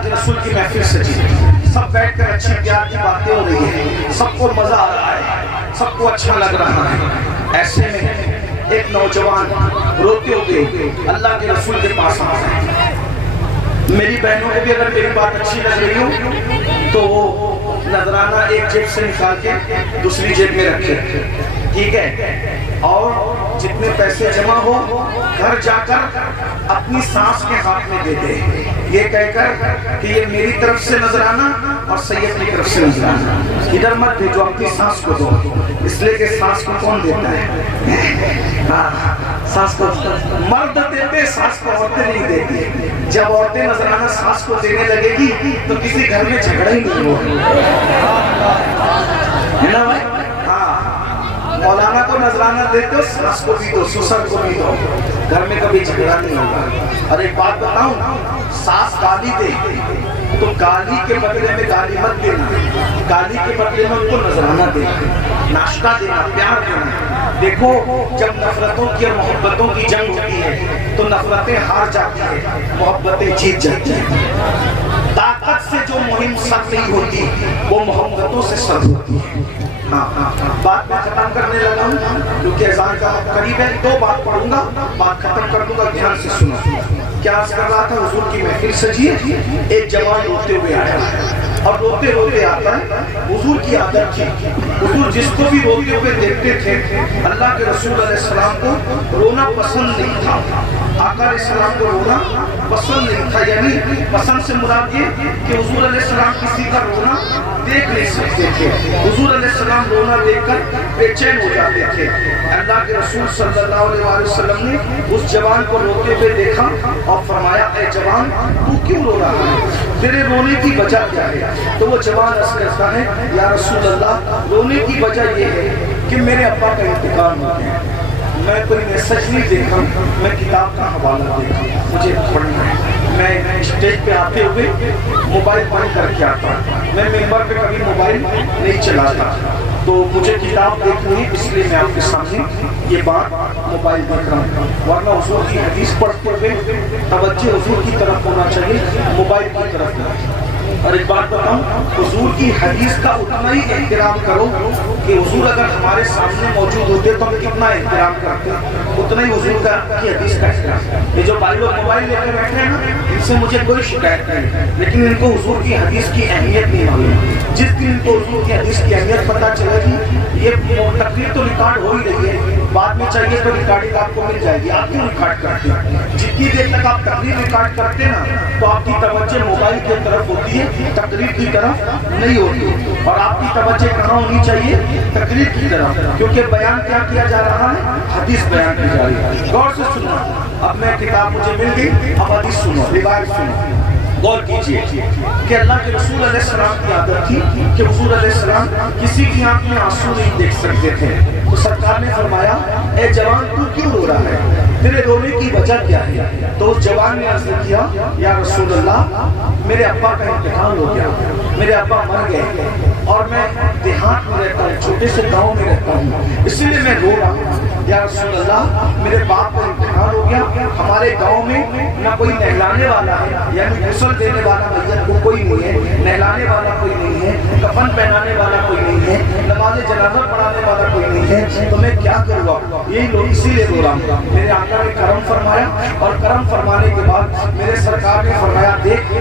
اللہ کے رسول کی محفل سجی، سب بیٹھ کر اچھی پیار کی باتیں ہو رہی ہیں، سب کو مزہ آ رہا ہے، سب کو اچھا لگ رہا ہے۔ ایسے میں ایک نوجوان روتے ہوئے اللہ کے رسول کے پاس آتا ہے۔ میری بہنوں کو بھی اگر میری بات اچھی لگ رہی ہو تو وہ نذرانہ ایک جیب سے نکال کے دوسری جیب میں رکھے، ٹھیک ہے، اور جتنے پیسے جمع ہو گھر جا کر اپنی ساس کے ہاتھ میں دے دے، یہ کہہ کر کہ یہ میری طرف سے نذرانہ اور سید کی طرف سے نذرانہ، ادھر مت بھیجو، اپنی ساس کو دو، اس لیے کہ ساس کو کون دیتا ہے؟ ساس کو مرد دیتے، ساس کو عورتیں نہیں دیتی۔ جب عورتیں نذرانہ ساس کو دینے لگے گی تو کسی گھر میں جھگڑا ہی نہیں ہوگا، ہے نا بھائی؟ مولانا کو نذرانہ دیتے ہو، ساس کو بھی دو، سسر کو بھی دو، گھر میں کبھی جھگڑا نہیں ہوگا۔ اور ایک بات بتاؤں، ساس گالی دے تو گالی کے بدلے میں گالی مت دینا، گالی کے بدلے میں ان کو نذرانہ دینا، ناشتہ دینا، پیار دینا۔ دیکھو جب نفرتوں کی اور محبتوں کی جنگ ہوتی ہے تو نفرتیں ہار جاتی ہیں، محبتیں جیت جاتی ہیں۔ طاقت سے جو مہم سر نہیں ہوتی وہ محبتوں سے سر ہوتی ہے۔ بات میں ختم کرنے لگا ہوں کیونکہ اذان کا قریب ہے، دو بات پڑھوں گا، بات ختم کر دوں گا، دھیان سے سنو۔ کیا عرض کر رہا تھا؟ حضور کی محفل سجی ہے، ایک جوان روتے ہوئے آیا اور روتے روتے آتا ہے۔ حضور کی عادت تھی، حضور جس کو بھی روتے ہوئے دیکھتے تھے اللہ کے رسول علیہ السلام کو رونا پسند نہیں تھا، آقا علیہ السلام کو رونا پسند نہیں تھا، یعنی پسند سے مراد یہ کہ حضور علیہ السلام کسی کا رونا دیکھ نہیں سکتے تھے، حضور علیہ السلام رونا دیکھ کر بے چین ہو جاتے تھے۔ اللہ کے رسول صلی اللہ علیہ وسلم نے اس جوان کو روتے ہوئے دیکھا اور فرمایا، اے جوان تو کیوں رو رہا ہے؟ تیرے رونے کی وجہ کیا ہے؟ تو وہ جوان عرض کرتا ہے، یا رسول اللہ رونے کی وجہ یہ ہے کہ میرے ابا کا انتقال ہو گیا، میں کوئی میسج نہیں دیکھا، میں کتاب کا حوالہ دیکھا، مجھے پڑھنا ہے، میں اسٹیج پہ آتے ہوئے موبائل بند کر کے آتا، میں ممبر پہ کبھی موبائل نہیں چلاتا، تو مجھے کتاب دیکھنی ہے، اس لیے میں آپ کے سامنے یہ بات موبائل دیکھ رہا ہوں، ورنہ حضور کی حدیث پڑھتے ہوئے توجہ حضور کی طرف ہونا چاہیے، موبائل کی طرف نہیں۔ اور ایک بات بتاؤں، حضور کی حدیث کا اتنا ہی احترام کرو کہ حضور اگر ہمارے سامنے موجود ہوتے تو ہم کتنا احترام کرتے، اتنا ہی حضور کی حدیث کا احترام۔ یہ جو بھائی لوگ موبائل لے کر بیٹھے ہیں نا، ان سے مجھے کوئی شکایت نہیں، لیکن ان کو حضور کی حدیث کی اہمیت نہیں معلوم۔ جس دن ان کو حضور کی حدیث کی اہمیت پتہ چلے گی، یہ تقریر تو ریکارڈ ہو ہی رہی ہے، بعد میں چاہیے تو ریکارڈنگ آپ کو مل جائے گی، آپ کیوں ریکارڈ کرتے ہیں؟ جتنی دیر تک آپ تقریر ریکارڈ کرتے ہیں نا تو آپ کی توجہ موبائل کی طرف ہوتی ہے، تقریر کی طرف نہیں ہوتی، اور آپ کی توجہ کہاں ہونی چاہیے؟ تقریر کی طرف، کیونکہ بیان کیا کیا جا رہا ہے؟ حدیث بیان کی جا رہی ہے۔ غور سے سننا، اب میں کتاب مجھے مل گئی، اب حدیث سنو، روایت سنو، غور کیجئے کہ اللہ کے رسول علیہ السلام کی عادت تھی کہ حضور علیہ السلام کسی کی آنکھ میں آنسو نہیں دیکھ سکتے تھے، تو سرکار نے فرمایا، اے جوان تو کیوں رو رہا ہے؟ تیرے رونے کی وجہ کیا ہے؟ تو اس جوان نے عرض کیا، یا رسول اللہ میرے ابا کا انتقال ہو گیا، میرے ابا مر گئے اور میں دیہات میں رہتا ہوں، چھوٹے سے گاؤں میں رہتا ہوں، اسی لیے میں رو رہا ہوں۔ یا رسول اللہ میرے باپ کا انتقال ہو گیا، ہمارے گاؤں میں نہ کوئی نہلانے والا ہے، یعنی غسل دینے والا میت کو کوئی نہیں ہے، نہلانے والا کوئی نہیں ہے، کفن پہنانے والا کوئی نہیں ہے، نماز جنازہ پڑھانے والا کوئی نہیں ہے، تو میں کیا کروں گا؟ یہی لوگ اسی لیے رو رہا ہوں۔ میرے آقا نے کرم فرمایا، اور کرم فرمانے کے بعد میرے سرکار نے فرمایا، دیکھ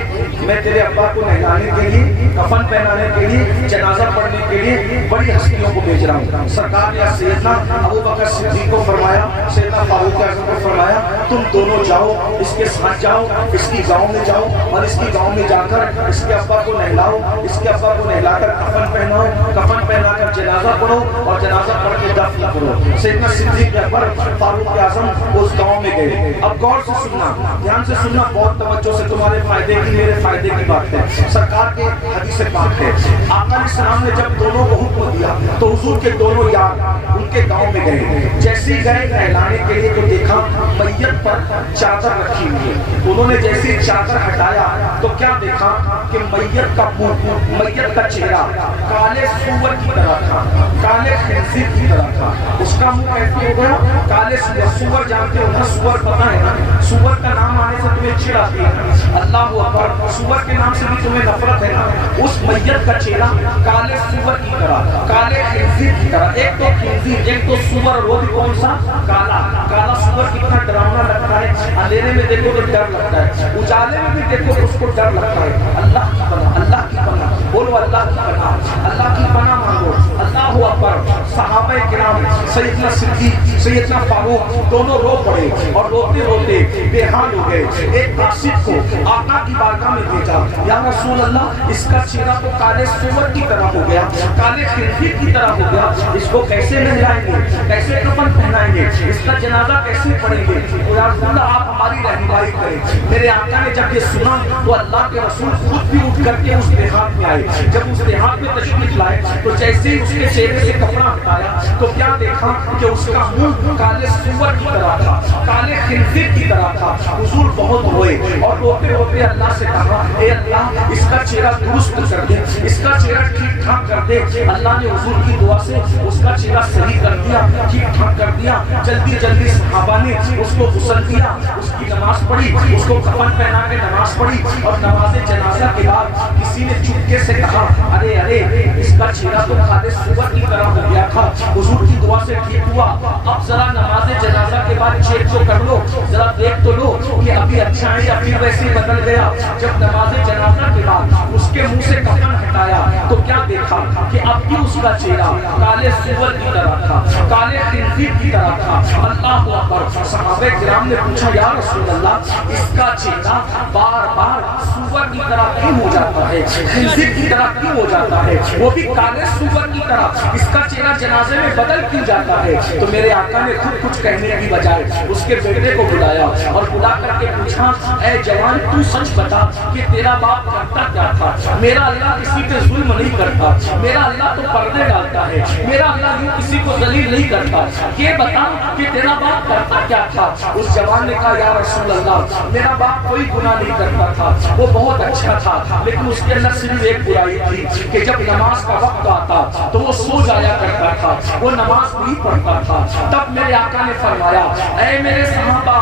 میں تیرے ابا کو نہلانے کے لیے، کفن پہنانے کے لیے، جنازہ پڑھنے کے لیے بڑی ہستیوں کو بھیج رہا ہوں۔ سرکار نے سیدنا ابو بکر صدیق کو فرمایا، سیدنا فاروق اعظم کو فرمایا، تم دونوں جاؤ، اس کے ساتھ جاؤ، اس کی گاؤں میں جاؤ، اور اس کی گاؤں میں جا کر اس کے ابا کو نہلاؤ، اس کے ابا کو نہلا کر کفن پہناؤ، کفن پہنا کر جنازہ پڑھو، اور جنازہ پڑھ کے دفن کرو۔ سیدنا صدیق اکبر فاروق اعظم اس گاؤں میں گئے۔ اب غور سے سننا، دھیان سے سننا، بہت توجہ سے، تمہارے فائدے کی میرے فائدے کی بات ہے، سرکار کے حدیث پاک ہے۔ آقا علیہ السلام نے جب دونوں کو حکم دیا تو حضور کے دونوں یار ان کے گاؤں میں گئے، جیسے ہی گئے نہلانے کے لیے تو دیکھا میت پر چادر رکھی ہوئی ہے، انہوں نے جیسے چادر ہٹایا تو کیا دیکھا کہ میت کا منہ، میت کا چہرہ کالے سور کی طرح تھا، کالے خنزیر کی طرح تھا۔ اس کا منہ کیسے ہو گیا؟ کالے سور۔ سور جانتے ہو نا، سور پتہ ہے نا، سور کا نام آنے سے تمہیں چڑ آتی ہے نا، اللہ اکبر، سور کے نام سے بھی تمہیں نفرت ہے نا۔ اس میت کا چہرہ کالے سور کی طرح، کالے خنزیر کی طرح۔ ایک تو خنزیر، ایک تو سور، وہ بھی کون سا؟ کالا۔ کالا سور کتنا ڈراؤنا لگتا ہے، اندھیرے میں دیکھو تو ڈر لگتا ہے، اجالے میں بھی دیکھو تو اس کو ڈر لگتا ہے۔ اللہ کی پناہ، اللہ کی پناہ، بولو اللہ کی پناہ، اللہ کی پناہ مانگو۔ اللہ اکبر۔ صحابہ کرام سیدنا صدیق، سیدنا فاروق دونوں رو پڑے اور روتے روتے بے حال ہو گئے۔ ایک قاصد کو آقا کی بارگاہ میں بھیجا، یا رسول اللہ اس کا چہرہ تو کالے سور کی طرح ہو گیا، کالے خنزیر کی طرح ہو گیا، اس کو کیسے نہلائیں گے، کیسے کفن پہنائیں گے، اس کا جنازہ کیسے پڑھیں گے؟ یا رسول اللہ آپ ہماری رہنمائی کریں۔ میرے آقا نے جب یہ سنا تو اللہ کے رسول خود بھی اٹھ کر کے اس دیہات میں آئے۔ جب اس دیہات میں تشریف لائے تو جیسے ہی اس کے چہرے سے کپڑا ہٹایا تو کیا دیکھا کہ اس کا منہ کالے سور کی طرح تھا، کالے خنزیر کی طرح تھا۔ حضور بہت روئے اور روتے روتے اللہ سے کہا، اے اللہ اس کا چہرہ درست کر دے، اس کا چہرہ ٹھیک ٹھاک کر دے۔ اللہ نے حضور کی دعا سے اس کا چہرہ صحیح کر دیا، ٹھیک ٹھاک کر دیا۔ جلدی جلدی صحابہ نے اس کو غسل دیا، اس کی نماز پڑھی، اس کو کفن پہنا کے نماز پڑھی، اور نماز جنازہ کے بعد کسی نے چپکے سے کہا، ارے ارے اس کا چہرہ تو کالے سور کی طرح ہو گیا تھا، حضور کی دعا سے ٹھیک ہوا، اب ذرا نماز جنازہ کے بعد چیک تو کر لو، ذرا دیکھ تو لو کہ ابھی اچھا ہے یا پھر ویسے بدل گیا۔ جب نماز جنازہ کے بعد اس کے منہ سے کفن ہٹایا تو کیا دیکھا کہ اب بھی اس کا چہرہ کالے سور کی طرح تھا، کالے خنزیر کی طرح تھا۔ اللہ اکبر۔ صحابہ کرام نے پوچھا، یا رسول اللہ اس کا چہرہ بار بار سور کی طرح کیوں ہو جاتا ہے، خنزیر کی طرح کیوں ہو جاتا ہے، وہ بھی کالے سور کی طرح، اس کا چہرہ جنازے میں بدل کیوں جاتا ہے؟ تو میرے آقا نے خود کچھ کہنے کی بجائے اس کے بیٹے کو بلایا اور بلا کر کے پوچھا، اے جوان تو سچ بتا کہ تیرا باپ کرتا کیا تھا؟ میرا اللہ کسی پہ ظلم نہیں کرتا، میرا اللہ تو پردے ڈالتا ہے، میرا اللہ یوں کسی کو ذلیل نہیں کرتا، یہ بتا کہ تیرا باپ کرتا کیا تھا؟ اس جوان نے کہا، یا رسول اللہ میرا باپ کوئی گناہ نہیں کرتا تھا، وہ بہت اچھا تھا، لیکن اس کے اندر صرف ایک برائی تھی کہ جب نماز کا وقت آتا تو وہ سو جایا کرتا تھا، وہ نماز نہیں پڑھتا تھا۔ تب میرے آقا نے فرمایا، اے میرے صحابہ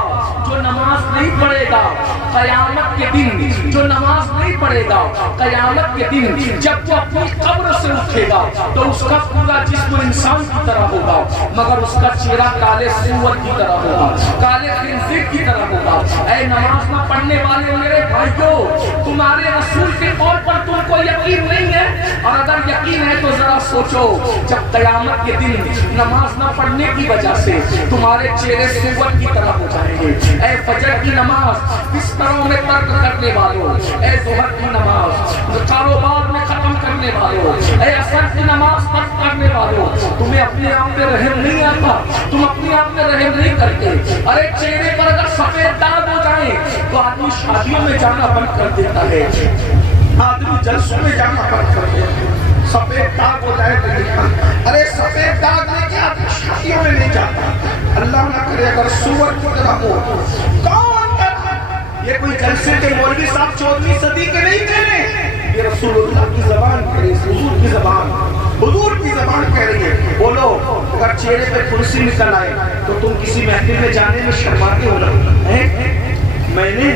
جو نماز نہیں پڑھے گا قیامت کے دن، جو نماز نہیں پڑھے گا قیامت کے دن جب وہ اپنی قبر سے اٹھے گا تو اس کا پورا جسم انسان کی طرح ہوگا مگر اس کا چہرہ کالے سور کی طرح ہوگا، کالے خنزیر کی طرح ہوگا۔ اے نماز نہ پڑھنے والے میرے بھائیوں، تمہارے رسول کے قول پر تم کو یقین نہیں ہے؟ اور اگر یقین ہے تو ذرا سوچو، جب قیامت کے دن نماز نہ پڑھنے کی وجہ سے تمہارے چہرے سور کی طرح ہو جائیں گے۔ اے فجر کی نماز بستروں میں ترک کرنے والوں، اے ظہر کی نماز کاروبار میں ختم کرنے والوں، اے عصر کی نماز ترک کرنے والوں، تمہیں اپنے آپ پہ رحم نہیں آتا، تم اپنے آپ پہ رحم نہیں کرتے۔ ارے چہرے پر اگر سفید داغ ہو جائیں تو آدمی شادیوں میں جانا بند کر دیتا ہے، آدمی جلسوں میں جانا بند کر دیتا ہے۔ سفید داغ ہو جائے تو نکل، ارے سفید داغ لے کے آدمی شادیوں میں نہیں جاتا۔ اللہ نہ کرے اگر سور کی طرح ہو، کون کرتا؟ یہ کوئی جلسے کے مولوی صاحب 14ویں صدی کے نہیں کہہ رہے، یہ رسول اللہ کی زبان کہہ رہی ہے، حضور کی زبان، حضور کی زبان کہہ رہی ہے۔ بولو اگر چہرے پہ کرسی نکل آئے تو تم کسی محفل میں جانے میں شرماتے ہو نا؟ میں نے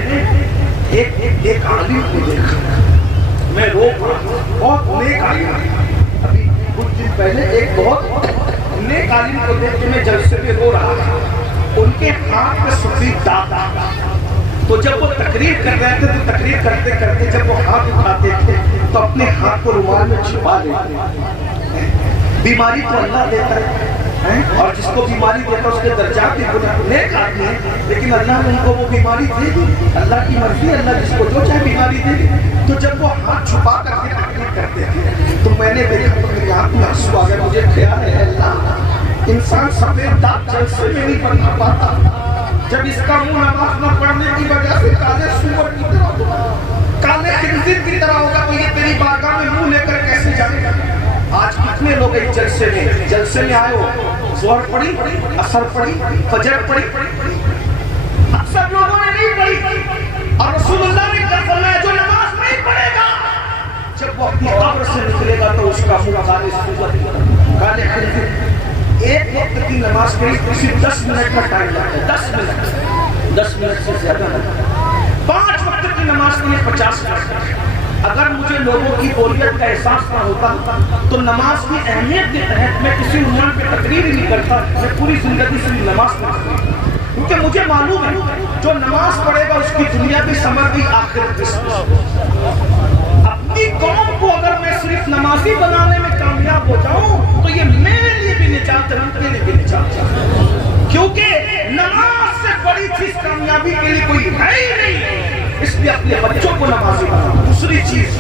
ایک عالم کو دیکھا، میں رو پڑا، بہت نیک عالم، ابھی کچھ دن پہلے ایک بہت نیک عالم کو دیکھ کے میں جلسے پہ رو رہا تھا، ان کے ہاتھ میں سفید داغ تھا، تو جب وہ تقریر کر رہے تھے تو تقریر کرتے کرتے جب وہ ہاتھ اٹھاتے تھے تو اپنے ہاتھ کو رومال میں چھپا لیتے۔ بیماری تو اللہ دیتا ہے اور جس کو بیماری دیتا ہے اس کے درجات بھی نیک آدمی ہیں، لیکن اللہ نے ان کو وہ بیماری دے دی، اللہ کی مرضی ہے، اللہ جس کو جو چاہے بیماری دے دی۔ تو جب وہ ہاتھ چھپا کر کے تقریر کرتے تھے تو میں نے دیکھا تو میری آنکھ میں آنسو آ گئے، مجھے خیال ہے اللہ انسان سفید داغ جلسے میں نہیں پڑھنا پاتا، جب اس کا منہ نماز نہ پڑھنے کی وجہ سے کالے سور کی طرح ہوگا، کالے خنزیر کی طرح ہوگا، تو یہ تیری بارگاہ میں منہ لے کر کیسے جائے گا؟ آج کتنے لوگ اس جلسے میں آئے ہو، ظہر پڑھی، عصر پڑھی، فجر پڑھی، اکثر لوگوں نے نہیں پڑھی، اور رسول اللہ نے فرمایا جو نماز کالے سور کالے خنزیر ایک وقت کی نماز کے لیے صرف 10 منٹ کا ٹائم لگتا ہے، 10 منٹ سے زیادہ نہیں، 5 وقت کی نماز کے لیے 50 منٹ۔ اگر مجھے لوگوں کی بوریت کا احساس نہ ہوتا تو نماز کی اہمیت کے تحت میں کسی عنوان پہ تقریر ہی نہیں کرتا، میں پوری زندگی سے نماز پڑھتا ہوں، کیونکہ مجھے معلوم ہے جو نماز پڑھے گا اس کی دنیا بھی سمجھ گئی، آخرت بھی سمجھ۔ اپنی قوم کو اگر میں صرف نمازی بنانے میں کامیاب ہو جاؤں تو یہ میرے لیے بھی نجات ہے، ان کے لیے بھی نجات ہے، کیونکہ نماز سے بڑی چیز کامیابی کے لیے کوئی ہے ہی نہیں، اس لیے اپنے بچوں کو نمازی بناؤ۔ دوسری چیز،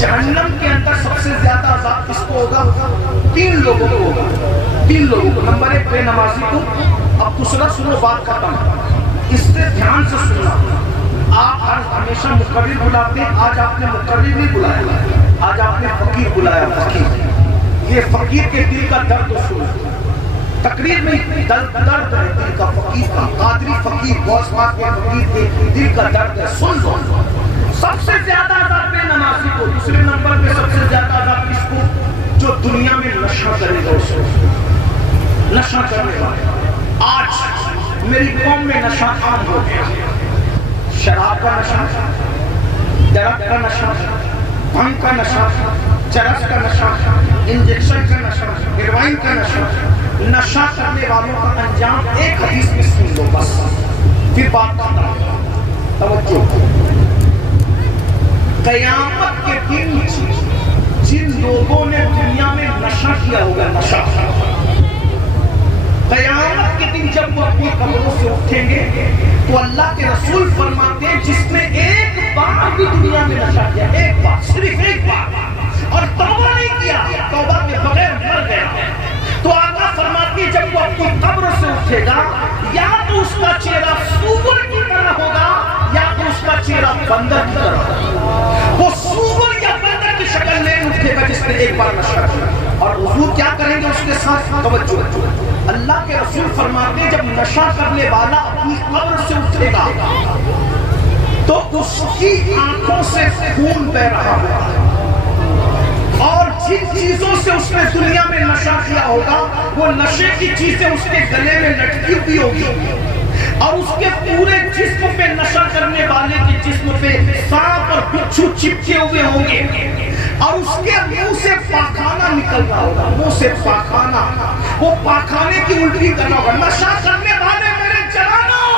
جہنم کے اندر سب سے زیادہ عذاب کس کو ہوگا؟ 3 لوگوں کو ہوگا، 3 لوگوں کو۔ نمبر 1 بے نمازی کو۔ اب دوسرا سنو، بات ختم، اس سے دھیان سے سننا۔ آپ ہمیشہ مقرر بلاتے ہیں، آج آپ نے مقرر نہیں بلایا، آج آپ نے فقیر بلایا، فقیر۔ یہ فقیر کے دل کا درد سنو، تقریر میں درد ہے دل کا، فقیر کا، قادری فقیر، غوث پاک کے فقیر کے دل کا درد ہے، سن لو۔ سب سے زیادہ عذاب بے نمازی کو، دوسرے نمبر پہ سب سے زیادہ عذاب کس کو؟ جو دنیا میں نشہ کرے گا، اس کو نشہ کرنے والا۔ آج میری قوم میں نشہ عام ہو گیا، شراب کا نشہ، درخت کا نشہ، بھنگ کا نشہ، چرس کا نشہ، انجیکشن کا نشہ، ہیروئن کا نشہ۔ نشہ کرنے والوں کا انجام ایک حدیث میں سن لو بس، پھر بات کرتا ہوں، توجہ۔ قیامت کے دن جن لوگوں نے دنیا میں نشہ کیا ہوگا، نشہ، قیامت کے دن جب وہ اپنی قبروں سے اٹھیں گے تو اللہ کے رسول فرماتے ہیں جس نے ایک بار بھی دنیا میں نشہ کیا، ایک بار، صرف ایک بار، اور توبہ نہیں کیا، توبہ کے بغیر مر گیا، تو آقا فرماتی ہے جب وہ اپنی قبر سے اٹھے گا یا تو اس کا چہرہ سور کی طرح ہوگا یا تو اس کا چہرہ بندر کی طرح ہوگا۔ وہ سور یا بندر کی شکل میں اٹھے گا جس نے ایک بار نشہ کیا۔ اور حضور کیا کریں گے اس کے ساتھ؟ توجہ، اللہ کے رسول فرماتے ہیں جب نشہ کرنے والا اپنی قبر سے اٹھے گا تو اس کی آنکھوں سے خون بہ رہا ہوگا، اور جن چیزوں سے اس نے دنیا میں نشہ کیا ہوگا وہ نشے کی چیزیں اس کے گلے میں لٹکی ہوئی ہوگی، اور اس کے پورے جسم پہ نشہ کرنے والے کے جسم پہ سانپ اور بچھو چپکے ہوئے ہوں گے، اور اس کے منہ سے پاخانہ نکل رہا ہوگا، منہ سے پاخانہ، وہ پاخانے کی الٹی کرنا ہوگا۔ نشہ کرنے والے میرے جوانوں،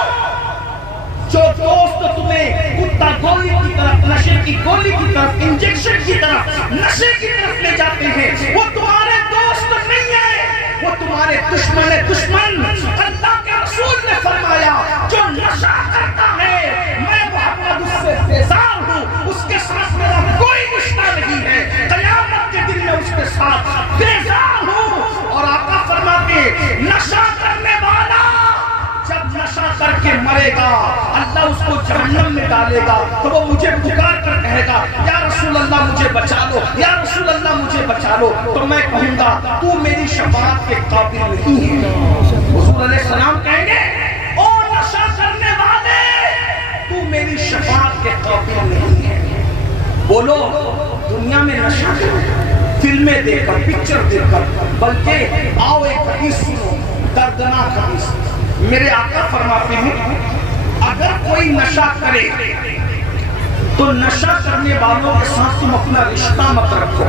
جو دوست تمہیں کتا گولی کی طرف، نشے کی گولی کی طرف، انجیکشن کی طرف، نشے کی طرف لے جاتے ہیں، وہ تمہارے دوست نہیں ہیں، وہ تمہارے دشمن ہے، دشمن۔ اللہ کے رسول نے فرمایا جو نشہ کرتا ہے میں محمد اس سے بیزار ہوں، اس کے ساتھ میرا کوئی رشتہ نہیں ہے، قیامت کے دن میں اس کے ساتھ بیزار ہوں۔ اور آقا فرماتے ہیں نشہ کرنے والا جب نشہ کر کے مرے گا اللہ اس کو جہنم میں ڈالے گا تو وہ مجھے پکار کر کہے گا یا رسول اللہ مجھے بچا لو، یا رسول اللہ مجھے بچا لو، تو میں کہوں گا تو میری شفاعت کے قابل نہیں ہے۔ حضور علیہ السلام کہیں گے او نشہ کرنے والے تو میری شفاعت کے قابل نہیں ہے۔ بولو دنیا میں نشہ کرو، فلمیں دیکھ کر، پکچر دیکھ کر، بلکہ آؤ ایک حدیث سنو، دردناک حدیث۔ میرے آقا فرماتے ہیں اگر کوئی نشہ کرے تو نشہ کرنے والوں کے ساتھ تم اپنا رشتہ مت رکھو،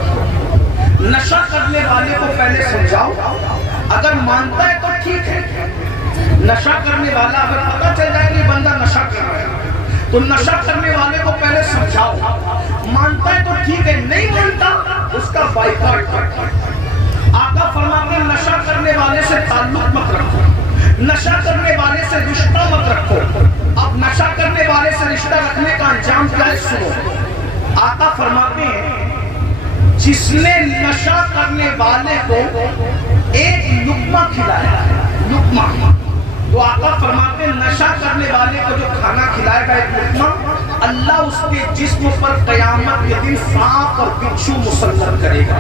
نشہ کرنے والے کو پہلے سمجھاؤ، اگر مانتا ہے تو ٹھیک ہے، نشہ کرنے والا اگر پتہ چل جائے کہ بندہ نشہ کر رہا ہے تو نشہ کرنے والے کو پہلے سمجھاؤ، مانتا ہے تو ٹھیک ہے، نہیں مانتا اس کا بائیکاٹ کرو۔ آقا فرماتے ہیں نشہ کرنے والے سے تعلق مت رکھو، نشہ کرنے والے سے رشتہ مت رکھو۔ اب نشہ کرنے والے سے رشتہ رکھنے کا انجام کیا ہے سنو۔ آقا فرماتے ہیں جس نے نشہ کرنے والے کو ایک لقمہ کھلایا، لقمہ، تو آقا فرماتے ہیں نشہ کرنے والے کو جو کھانا کھلائے گا ایک لقمہ، اللہ اس کے جسم پر قیامت کے دن سانپ اور بچھو مسلط کرے گا۔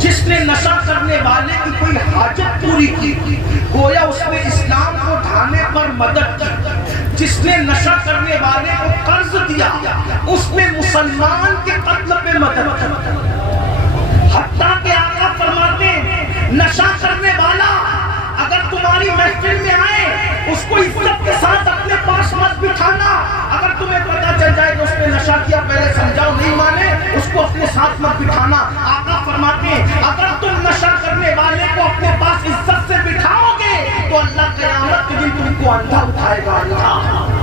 جس نے نشہ کرنے والے کی کوئی حاجت پوری کی گویا اس نے اسلام کو ڈھانے پر مدد کی، جس نے نشہ کرنے والے کو قرض دیا اس نے مسلمان کے قتل پہ مدد کی، حتیٰ نشہ کرنے والا اگر تمہاری محفل میں آئے اس کو عزت کے ساتھ اپنے پاس مت بٹھانا. اگر تمہیں پتہ چل جائے کہ اس نے نشہ کیا پہلے سمجھاؤ, نہیں مانے اس کو اپنے ساتھ مت بٹھانا. آقا فرماتے ہیں اگر تم نشہ کرنے والے کو اپنے پاس عزت سے بٹھاؤ گے تو اللہ قیامت کے دن تم کو اندھا اٹھائے گا. اللہ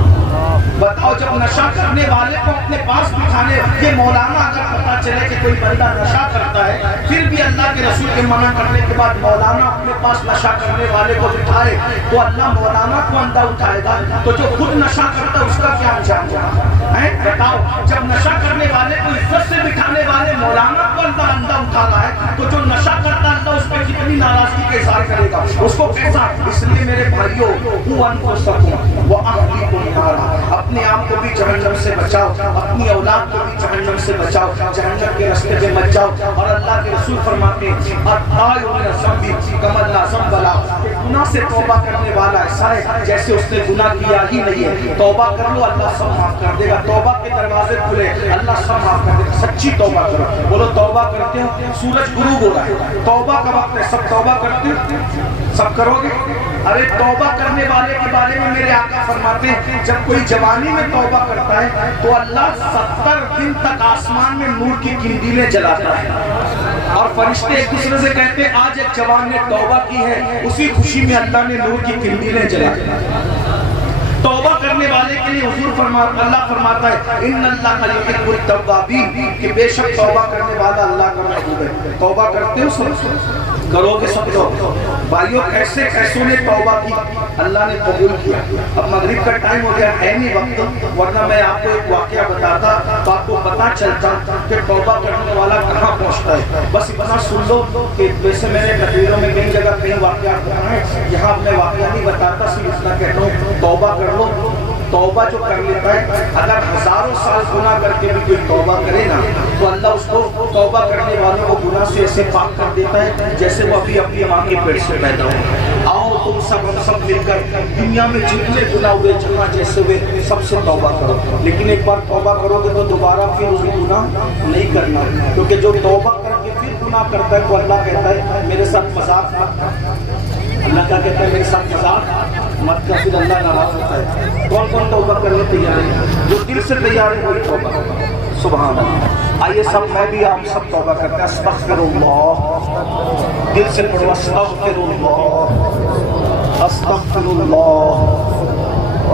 بتاؤ, جب نشہ کرنے والے کو اپنے پاس بٹھانے, یہ مولانا اگر پتا چلے کہ کوئی بندہ نشہ کرتا ہے پھر بھی اللہ کے رسول کے منع کرنے کے بعد مولانا اپنے پاس نشہ کرنے والے کو بٹھائے تو اللہ مولانا کو اندھا اٹھائے گا. تو جو خود نشہ کرتا ہے اس کا کیا انجام ہوگا؟ بتاؤ, جب نشہ کرنے والے کو عزت سے بٹھانے والے مولانا کو اللہ اندھا اٹھا رہا ہے تو جو نشہ کرتا ہے اللہ اس پہ کتنی ناراضگی کا اظہار کرے گا, اس کو کیسا. اس لیے میرے بھائیوں, وہ اہلیکم نارا, اپنے آپ کو بھی جہنم سے بچاؤ, اپنی اولاد کو بھی جہنم سے بچاؤ, جہنم کے راستے پہ مت جاؤ. اور اللہ کے رسول فرماتے ہیں التائب من الذنب کمن لا ذنب له, گناہ سے توبہ کرنے والا ایسا ہے جیسے اس نے گناہ کیا ہی نہیں ہے. توبہ کر لو اللہ سب معاف کر دے گا. توبہ کے دروازے کھلے, اللہ سب معاف کر دے گا. سچی توبہ کرو. بولو توبہ کرتے ہو, سورج غروب ہو رہا ہے, توبہ کا وقت ہے, سب توبہ کرتے ہو, سب کرو گے. ارے توبہ کرنے والے کے بارے میں میرے آقا فرماتے ہیں جب کوئی جوانی میں توبہ کرتا ہے تو اللہ 70 دن تک آسمان میں نور کی قندیلیں جلاتا ہے, اور فرشتے ایک دوسرے سے کہتے ہیں آج ایک جوان نے توبہ کی ہے, اسی خوشی میں اللہ نے نور کی قندیلیں جلائی. توبہ کرنے والے کے لیے حضور اللہ فرماتا ہے ان اللہ یحب التوابین, کہ بے شک توبہ کرنے والا اللہ کا محبوب ہے. توبہ کرتے ہو, سب کرو گے سب لوگ. بھائیوں, کیسے کیسوں نے توبہ کی, اللہ نے قبول کیا. اب مغرب کا ٹائم ہو گیا, ہے نہیں وقت, ورنہ میں آپ کو ایک واقعہ بتاتا تو آپ کو پتہ چلتا کہ توبہ کرنے والا کہاں پہنچتا ہے. بس اتنا سن لو کہ ویسے میں نے تقریروں میں کئی جگہ کئی واقعات بتائے, یہاں میں واقعہ نہیں بتاتا, صرف اتنا کہتا ہوں توبہ کر لو. توبہ جو کر لیتا ہے, اگر ہزاروں سال گناہ کر کے بھی کوئی توبہ کرے نا تو اللہ اس کو توبہ کرنے والوں کو گناہ سے ایسے پاک کر دیتا ہے جیسے وہ ابھی اپنی ماں کے پیٹ سے پیدا ہو. آؤ تم سب مل کر دنیا میں جتنے گناہ ہوئے, جہاں جیسے ہوئے, سب سے توبہ کرو. لیکن ایک بار توبہ کرو گے تو دوبارہ پھر اس گناہ نہیں کرنا, کیونکہ جو توبہ کر کے پھر گناہ کرتا ہے تو اللہ کہتا ہے میرے ساتھ مذاق مت. اللہ کیا کہتا ہے, میرے ساتھ مذاق مت کا, پھر اللہ ناراض ہوتا ہے. کون کون توبہ کرنے تیار ہے؟ جو دل سے تیار ہے وہی توبہ. سبحان اللہ. آئیے سب, میں بھی آپ سب توبہ کرتے ہیں. استغفر اللہ, دل سے پڑھو استغفر اللہ, استغفر اللہ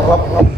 رب